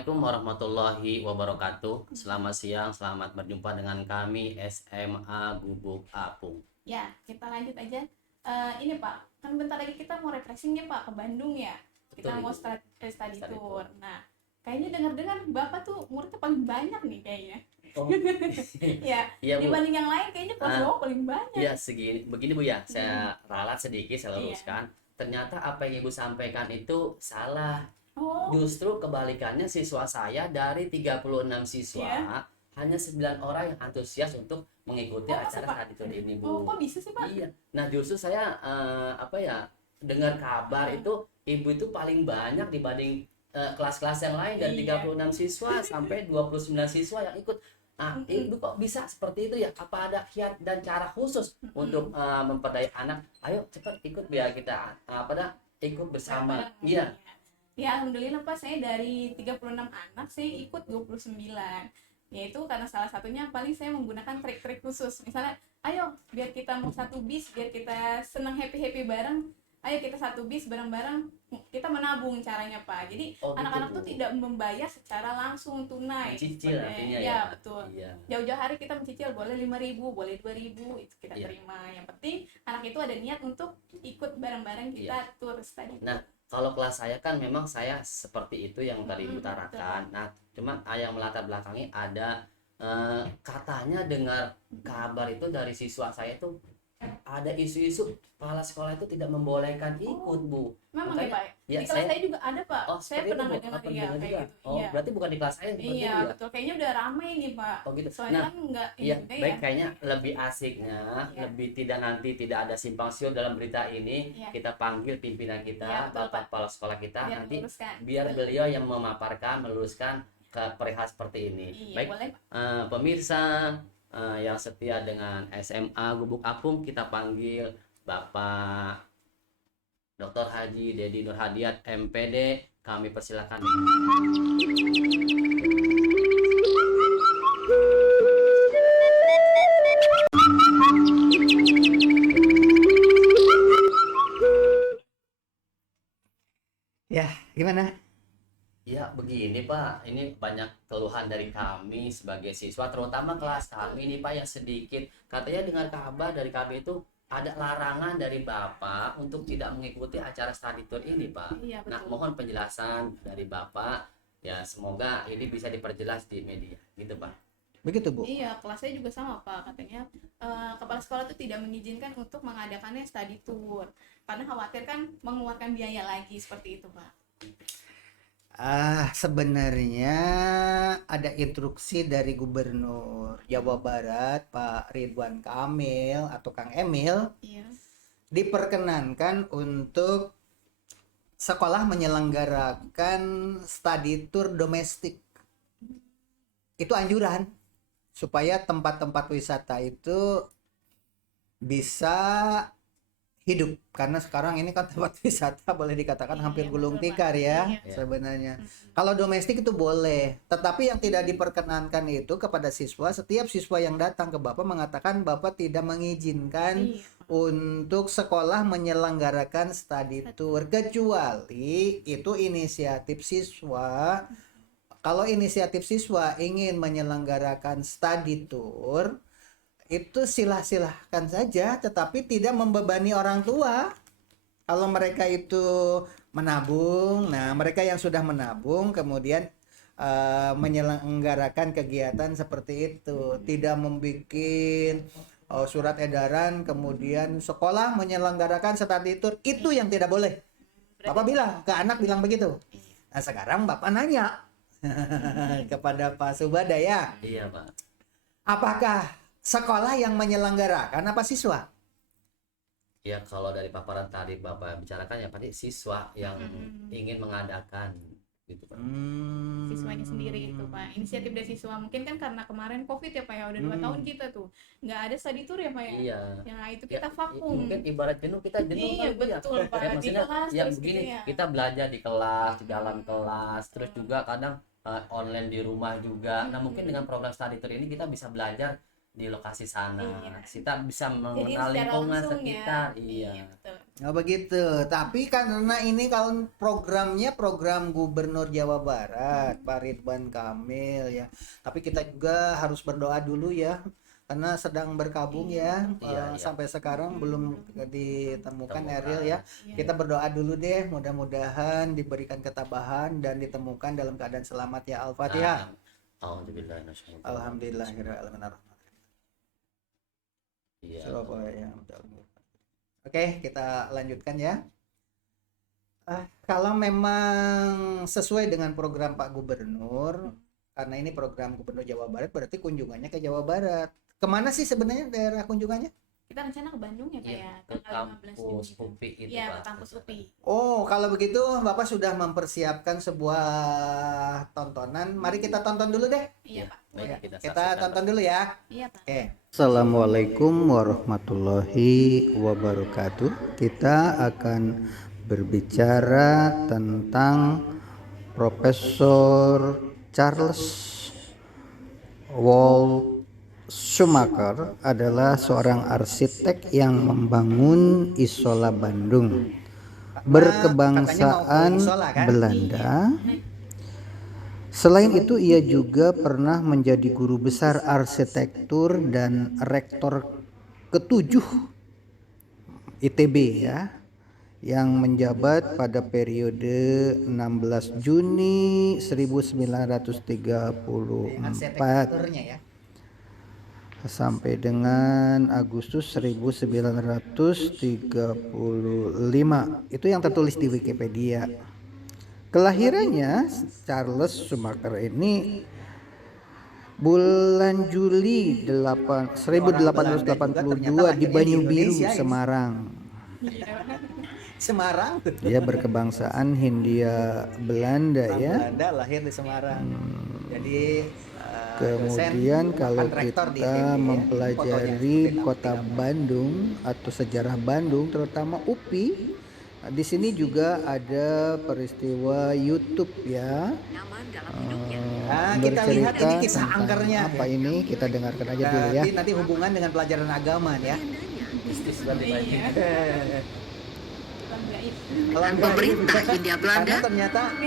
Assalamualaikum warahmatullahi wabarakatuh. Selamat siang, selamat berjumpa dengan kami SMA Gubuk Apung. Ya, kita lanjut aja. Ini Pak, kan bentar lagi kita mau refreshing nih Pak ke Bandung ya. Kita Betul, mau Ibu. study Study tour. tour. Nah, kayaknya dengar-dengar Bapak tuh muridnya paling banyak nih kayaknya. Oh, Ya, iya Bu. dibanding yang lain kayaknya kelas Ah, Bapak paling banyak. iya begini Bu ya. Hmm, Saya ralat sedikit, saya iya. luruskan. Ternyata apa yang Ibu sampaikan itu salah. Oh, Justru kebalikannya siswa saya dari 36 siswa, iya. hanya 9 orang yang antusias untuk mengikuti Oh, masa acara Pak? study tour ini Oh, Bu. kok bisa sih Pak? Iya. Nah, justru saya dengar kabar Hmm, itu ibu itu paling banyak dibanding kelas-kelas yang lain dari iya. 36 siswa sampai 29 siswa yang ikut. Nah, Mm-mm. ibu kok bisa seperti itu ya? Apa ada kiat dan cara khusus untuk Mm-mm. memperdaya anak? Ayo cepat ikut biar kita ikut bersama. Bareng-bareng. Iya, Ya, alhamdulillah Pak, saya dari 36 anak, saya ikut 29. Yaitu karena salah satunya paling saya menggunakan trik-trik khusus. Misalnya, ayo biar kita mau satu bis, biar kita senang happy-happy bareng, ayo kita satu bis bareng-bareng, kita menabung caranya Pak. Jadi oh gitu anak-anak Bu. tuh tidak membayar secara langsung tunai. Mencicil artinya Ya, ya. betul. Iya, Jauh-jauh hari kita mencicil, boleh 5.000, boleh 2.000, itu kita iya, terima. Yang penting anak itu ada niat untuk ikut bareng-bareng iya. kita tur study tour. Nah, kalau kelas saya kan memang saya seperti itu yang tadi utarakan. Betul. Nah, cuma yang melatar belakangi ada katanya dengar kabar itu dari siswa saya itu ada isu-isu kepala sekolah itu tidak membolehkan ikut, Bu. Memang ya Makanya Pak. ya Di kelas saya saya juga ada Pak. oh Saya seperti itu pernah Bu. mendengar Apa ya dengar kayak juga? gitu. Oh, Iya. berarti bukan di kelas saya yang seperti Iya, itu ya. betul. Kayaknya udah ramai nih Pak. Oh gitu. Soalnya Nah, kan enggak ini iya, juga baik ya. kayaknya lebih asiknya, Iya. lebih tidak ada simpang siur dalam berita ini. Iya. Kita panggil pimpinan Iya, kita, betul Pak. Bapak Kepala Sekolah kita, Biar nanti meluruskan. biar Betul. beliau yang memaparkan, meluruskan ke perihal seperti ini. Iya, Baik, boleh Pak. pemirsa yang setia dengan SMA Gubuk Apung, kita panggil Bapak Dr. Haji Dedi Nur Hadiat MPD. Kami persilakan. Ya, gimana? Ya, begini Pak, ini banyak keluhan dari kami sebagai siswa, terutama kelas kami ini Pak yang sedikit. Katanya dengar kabar dari kami itu ada larangan dari Bapak untuk tidak mengikuti acara study tour ini Pak. Iya, Nah, betul. mohon penjelasan dari Bapak, ya semoga ini bisa diperjelas di media, gitu Pak. Begitu, Bu. Iya, kelas saya juga sama Pak. Katanya kepala sekolah tuh tidak mengizinkan untuk mengadakannya study tour karena khawatir kan mengeluarkan biaya lagi seperti itu Pak. Sebenarnya ada instruksi dari Gubernur Jawa Barat, Pak Ridwan Kamil atau Kang Emil, Iya. diperkenankan untuk sekolah menyelenggarakan study tour domestik. Itu anjuran supaya tempat-tempat wisata itu bisa hidup, karena sekarang ini kan tempat wisata boleh dikatakan Iya, hampir gulung betul, Pak. tikar ya Iya. sebenarnya. Kalau domestik itu boleh, tetapi yang tidak diperkenankan itu kepada siswa. Setiap siswa yang datang ke Bapak mengatakan Bapak tidak mengizinkan Iya. untuk sekolah menyelenggarakan study tour, kecuali itu inisiatif siswa. Kalau inisiatif siswa ingin menyelenggarakan study tour, itu silahkan saja, tetapi tidak membebani orang tua. Kalau mereka itu menabung, nah mereka yang sudah menabung kemudian menyelenggarakan kegiatan seperti itu, tidak membuat surat edaran kemudian sekolah menyelenggarakan study tour, itu yang tidak boleh. Bapak bilang ke anak bilang begitu. Nah sekarang Bapak nanya kepada Pak Subada ya, Iya Pak. apakah sekolah yang menyelenggarakan apa siswa? Ya kalau dari paparan tadi Bapak bicarakan ya pasti siswa yang ingin mengadakan gitu Pak. Siswanya sendiri itu Pak, inisiatif dari siswa. Mungkin kan karena kemarin COVID ya Pak ya, udah 2 tahun kita tuh nggak ada study tour ya Pak ya. Iya. Ya itu Ya, kita vakum. mungkin ibarat jenuh kita jenuh Iya, kali Bu, ya. betul, Pak. Ya, Di maksudnya kelas ya terus begini, gitu ya. kita belajar di kelas, di dalam kelas, terus juga kadang online di rumah juga. Nah, mungkin dengan program study tour ini kita bisa belajar di lokasi sana. Iya. Kita bisa Jadi mengenal secara lingkungan langsung sekitar. ya. Iya. Betul. Oh begitu. Tapi karena ini kalau programnya program Gubernur Jawa Barat, Pak Ridwan Kamil ya. Tapi kita juga harus berdoa dulu ya, karena sedang berkabung ya. Iya, iya. Sampai sekarang belum ditemukan Temukan. Eril ya. Iya. Kita berdoa dulu deh, mudah-mudahan diberikan ketabahan dan ditemukan dalam keadaan selamat ya. Al-Fatihah. Alhamdulillah. Alhamdulillahirrahmanirrahim. Iya. Surabaya. Oke, kita lanjutkan ya. Kalau memang sesuai dengan program Pak Gubernur, karena ini program Gubernur Jawa Barat, berarti kunjungannya ke Jawa Barat. Kemana sih sebenarnya daerah kunjungannya? Kita rencana ke Bandung ya Pak Iya, ya, ke tanggal 15 kampus Juni. UPI itu Iya, Pak. ke kampus UPI. Oh, kalau begitu Bapak sudah mempersiapkan sebuah tontonan. Mari kita tonton dulu deh. Iya Pak. Baik, Boleh. kita Kita saksikan, tonton Pak. dulu ya. Iya Pak. Oke. Assalamualaikum warahmatullahi wabarakatuh. Kita akan berbicara tentang Profesor Charles Wall Schumacher adalah seorang arsitek yang membangun Isola Bandung. Berkebangsaan Belanda. Selain itu, ia juga pernah menjadi guru besar arsitektur dan rektor ketujuh ITB ya, yang menjabat pada periode 16 Juni 1934 sampai dengan Agustus 1935. Itu yang tertulis di Wikipedia. Kelahirannya Charles Schumacher ini bulan Juli 1882 di Banyu Biru, Semarang. Semarang. Dia berkebangsaan Hindia Belanda ya. Belanda, lahir di Semarang. Jadi kemudian kalau kita mempelajari kota Bandung atau sejarah Bandung, terutama UPI, di sini juga ada peristiwa YouTube ya. Kita lihat ini kisah angkernya. Apa ini? Kita dengarkan aja dulu ya. Nanti hubungan dengan pelajaran agama ya. Pemerintah Hindia Belanda,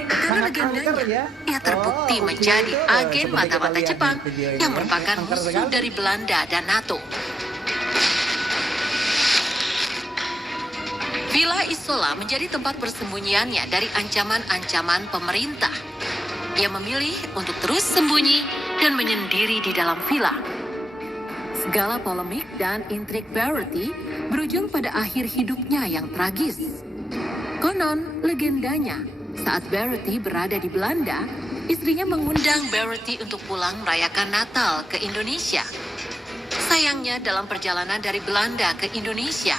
karena legendanya ia terbukti menjadi agen mata-mata Jepang yang merupakan musuh dari Belanda dan NATO. Villa Isola menjadi tempat persembunyiannya dari ancaman-ancaman pemerintah. Ia memilih untuk terus sembunyi dan menyendiri di dalam villa. Segala polemik dan intrik Verity berujung pada akhir hidupnya yang tragis. Konon, legendanya, saat Verity berada di Belanda, istrinya mengundang Verity untuk pulang merayakan Natal ke Indonesia. Sayangnya, dalam perjalanan dari Belanda ke Indonesia,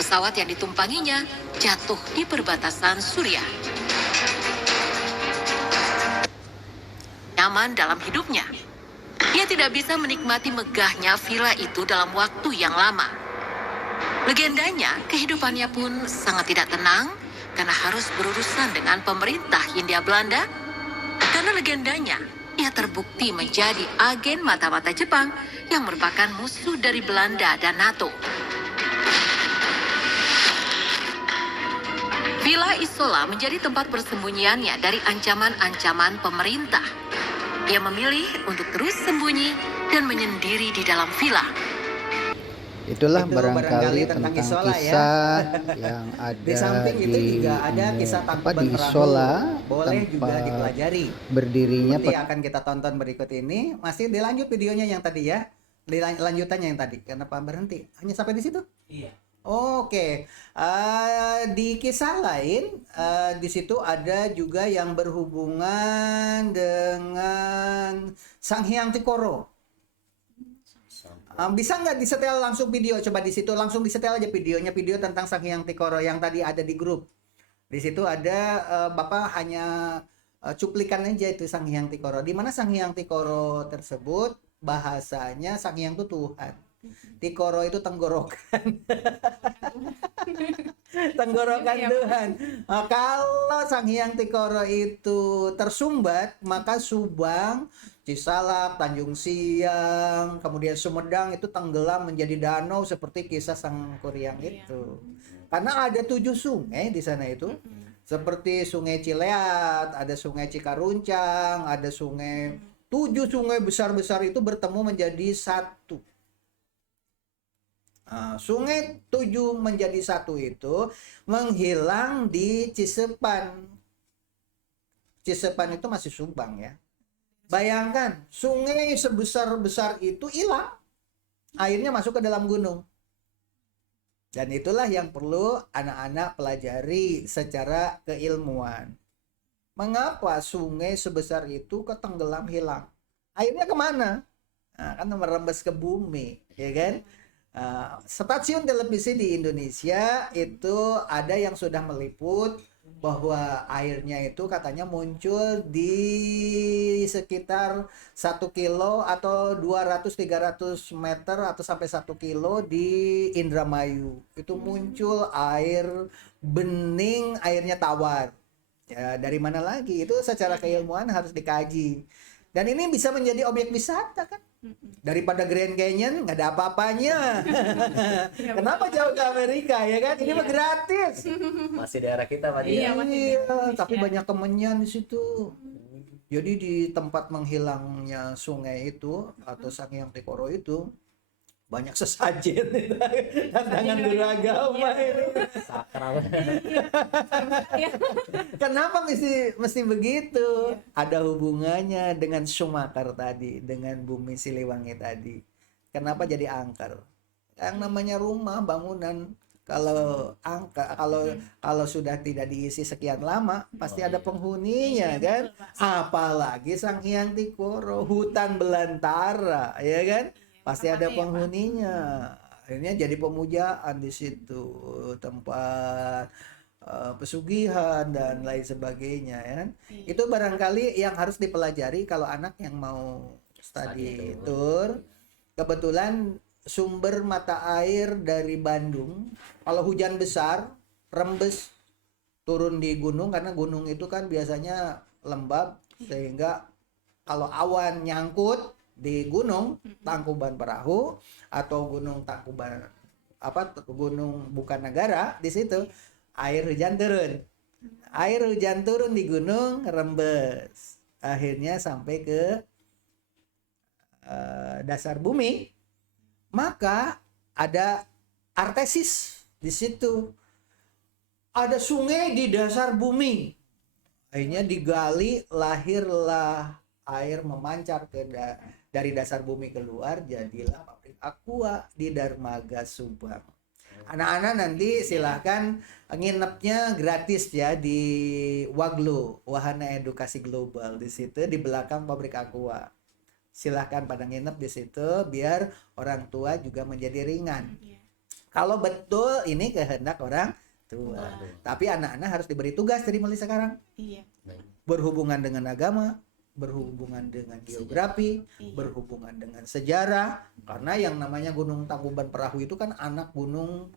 pesawat yang ditumpanginya jatuh di perbatasan Suriah. Nyaman dalam hidupnya, ia tidak bisa menikmati megahnya villa itu dalam waktu yang lama. Legendanya, kehidupannya pun sangat tidak tenang karena harus berurusan dengan pemerintah Hindia Belanda. Karena legendanya, ia terbukti menjadi agen mata-mata Jepang yang merupakan musuh dari Belanda dan NATO. Villa Isola menjadi tempat persembunyiannya dari ancaman-ancaman pemerintah. Ia memilih untuk terus sembunyi dan menyendiri di dalam villa. Itulah barangkali tentang Isola kisah yang ada di samping itu juga ada kisah di Isola, boleh juga dipelajari. Berdirinya seperti akan kita tonton berikut ini. Masih dilanjut videonya yang tadi ya. Lanjutannya yang tadi. Kenapa berhenti? Hanya sampai di situ? Iya. Oke. Di kisah lain di situ ada juga yang berhubungan dengan Sang Hyang Tikoro. Bisa nggak disetel langsung video? Coba di situ langsung disetel aja videonya, video tentang Sang Hyang Tikoro yang tadi ada di grup. Di situ ada Bapak hanya cuplikan aja itu Sang Hyang Tikoro. Di mana Sang Hyang Tikoro tersebut bahasanya Sang Hyang itu Tuhan. Tikoro itu tenggorokan. Tenggorokan Tuhan. Kalau Sang Hyang Tikoro itu tersumbat, maka Subang Cisalak, Tanjung Siang, kemudian Sumedang itu tenggelam menjadi danau seperti kisah Sang Kuryang itu. Karena ada 7 sungai di sana itu. Seperti Sungai Cileat, ada Sungai Cikaruncang, ada sungai 7 sungai besar-besar itu bertemu menjadi satu. Nah, sungai 7 menjadi satu itu menghilang di Cisepan. Cisepan itu masih Subang ya. Bayangkan, sungai sebesar-besar itu hilang. Airnya masuk ke dalam gunung. Dan itulah yang perlu anak-anak pelajari secara keilmuan. Mengapa sungai sebesar itu ketenggelam hilang? Airnya kemana? Nah, kan merembes ke bumi, ya kan? Stasiun televisi di Indonesia itu ada yang sudah meliput bahwa airnya itu katanya muncul di sekitar 1 kilo atau 200-300 meter atau sampai 1 kilo di Indramayu. Itu muncul air bening, airnya tawar. Ya, dari mana lagi? Itu secara keilmuan harus dikaji. Dan ini bisa menjadi objek wisata kan? Daripada Grand Canyon nggak ada apa-apanya. Kenapa jauh ke Amerika ya kan? Ini mah gratis. Masih daerah kita Pak. Iya, masih Indonesia. Tapi banyak kemenyan di situ. Jadi di tempat menghilangnya sungai itu atau Sanghyang Tikoro itu banyak sesajen tantangan guru agama ini. Sakral. Kenapa mesti begitu? Ada hubungannya dengan Sumakar tadi, dengan bumi Siliwangi tadi. Kenapa jadi angker? Yang namanya rumah, bangunan, kalau kalau sudah tidak diisi sekian lama, pasti ada penghuninya kan? Apalagi Sanghyang Tikoro, hutan belantara, ya kan? Pasti ada penghuninya. Akhirnya jadi pemujaan di situ, tempat pesugihan dan lain sebagainya ya kan. Itu barangkali yang harus dipelajari kalau anak yang mau study tour. Kebetulan sumber mata air dari Bandung, kalau hujan besar rembes turun di gunung, karena gunung itu kan biasanya lembab, sehingga kalau awan nyangkut di gunung Tangkuban Perahu atau gunung Tangkuban gunung Bukanagara, di situ air hujan turun di gunung rembes, akhirnya sampai ke dasar bumi. Maka ada artesis di situ, ada sungai di dasar bumi, akhirnya digali, lahirlah air memancar dari dasar bumi keluar, jadilah pabrik aqua di Darmaga Subang. Anak-anak nanti silahkan nginepnya gratis ya di Waglo, Wahana Edukasi Global, di situ di belakang pabrik aqua. Silahkan pada nginep di situ biar orang tua juga menjadi ringan. Kalau betul ini kehendak orang tua. Tapi anak-anak harus diberi tugas dari mulai sekarang. Berhubungan dengan agama, berhubungan dengan geografi, berhubungan dengan sejarah, karena yang namanya Gunung Tangkuban Perahu itu kan anak gunung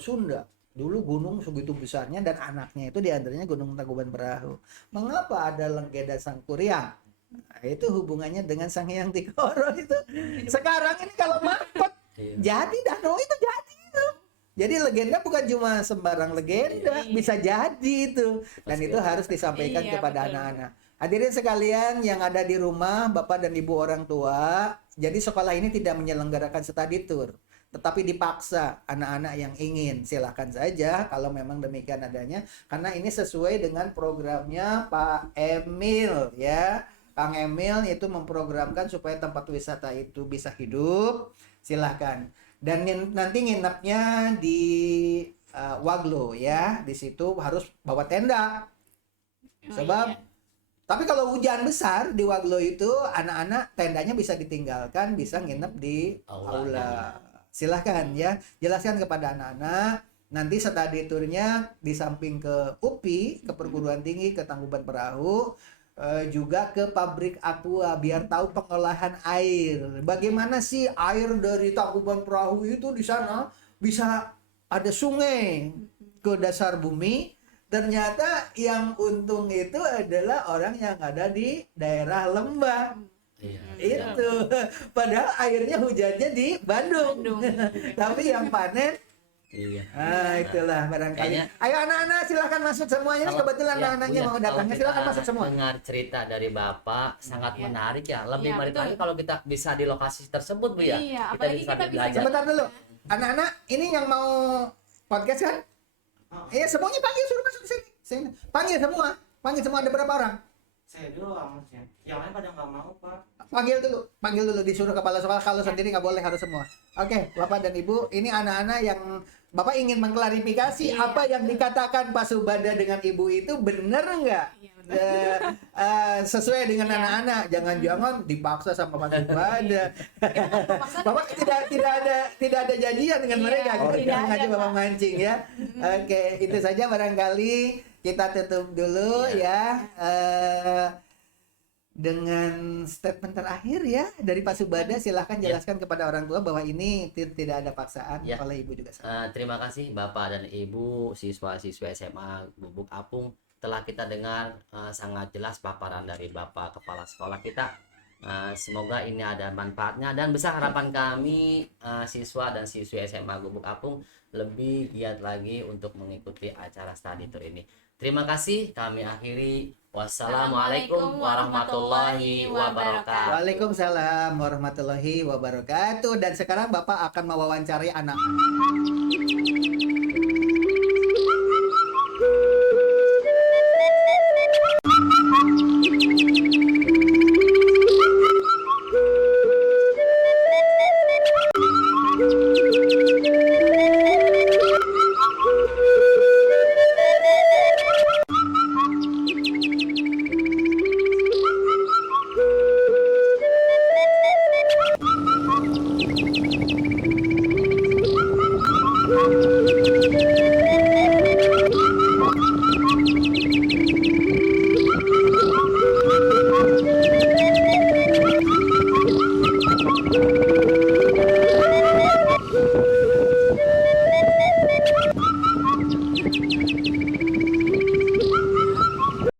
Sunda. Dulu gunung segitu besarnya dan anaknya itu diantaranya Gunung Tangkuban Perahu. Mengapa ada Lenggeda Sang Kuryang? Nah, itu hubungannya dengan Sanghyang Tikoro itu. Sekarang ini kalau mampet jadi danau itu jadi itu. Jadi legenda bukan cuma sembarang legenda, bisa jadi itu. Dan itu harus disampaikan kepada anak-anak. Hadirin sekalian yang ada di rumah, Bapak dan Ibu orang tua, jadi sekolah ini tidak menyelenggarakan study tour, tetapi dipaksa anak-anak yang ingin. Silahkan saja kalau memang demikian adanya, karena ini sesuai dengan programnya Pak Emil ya. Kang Emil itu memprogramkan supaya tempat wisata itu bisa hidup. Silahkan. Dan nanti nginepnya di Waglo ya. Di situ harus bawa tenda. Sebab tapi kalau hujan besar di Waglo itu anak-anak tendanya bisa ditinggalkan, bisa nginep di aula. Silahkan ya. Jelaskan kepada anak-anak. Nanti study tournya di samping ke UPI, ke perguruan tinggi, ke Tangkuban Perahu, juga ke pabrik aqua biar tahu pengolahan air. Bagaimana sih air dari Tangkuban Perahu itu di sana bisa ada sungai ke dasar bumi. Ternyata yang untung itu adalah orang yang ada di daerah lembah. Iya. Itu. Padahal airnya hujannya di Bandung. Bandung. Tapi yang panen, Iya. itulah barangkali. Kayaknya- Ayo anak-anak silahkan masuk semuanya. Ini Kalau- kebetulan ya, anak-anaknya Buya, mau kalau datangnya, kita silahkan masuk semua. Dengar cerita dari Bapak sangat Iya. menarik ya. Lebih Iya, menarik betul. lagi kalau kita bisa di lokasi tersebut, Bu ya. Iya, apalagi kita bisa belajar. Sebentar dulu. Anak-anak, ini yang mau podcast kan? Iya, semuanya panggil, suruh masuk ke sini. Sini. Panggil semua. Panggil semua, ada berapa orang? Saya doang maksudnya. Yang lain pada nggak mau, Pak. Panggil dulu, disuruh kepala sekolah. Kalau sendiri nggak boleh, harus semua. Oke, Bapak dan Ibu, ini anak-anak yang Bapak ingin mengklarifikasi Iya. apa yang dikatakan Pak Subada dengan Ibu itu benar nggak? Iya, benar. Sesuai dengan Iya. anak-anak, jangan-jangan dipaksa sama Pak Subada. Papasan Bapak tidak ada janjian dengan Iya, mereka, oh, kita tidak sengaja ada, Bapak Pak. mancing ya. Oke, itu saja barangkali kita tutup dulu ya. Dengan statement terakhir ya dari Pak Subada, silahkan jelaskan kepada orang tua bahwa ini tidak ada paksaan Ya. oleh Ibu juga. Terima kasih Bapak dan Ibu siswa-siswa SMA Gubuk Apung, telah kita dengar sangat jelas paparan dari Bapak Kepala Sekolah kita. Semoga ini ada manfaatnya dan besar harapan kami siswa dan siswi SMA Gubuk Apung lebih giat lagi untuk mengikuti acara study tour ini. Terima kasih, kami akhiri. Wassalamualaikum warahmatullahi wabarakatuh. Waalaikumsalam warahmatullahi wabarakatuh. Dan sekarang Bapak akan mewawancarai anak.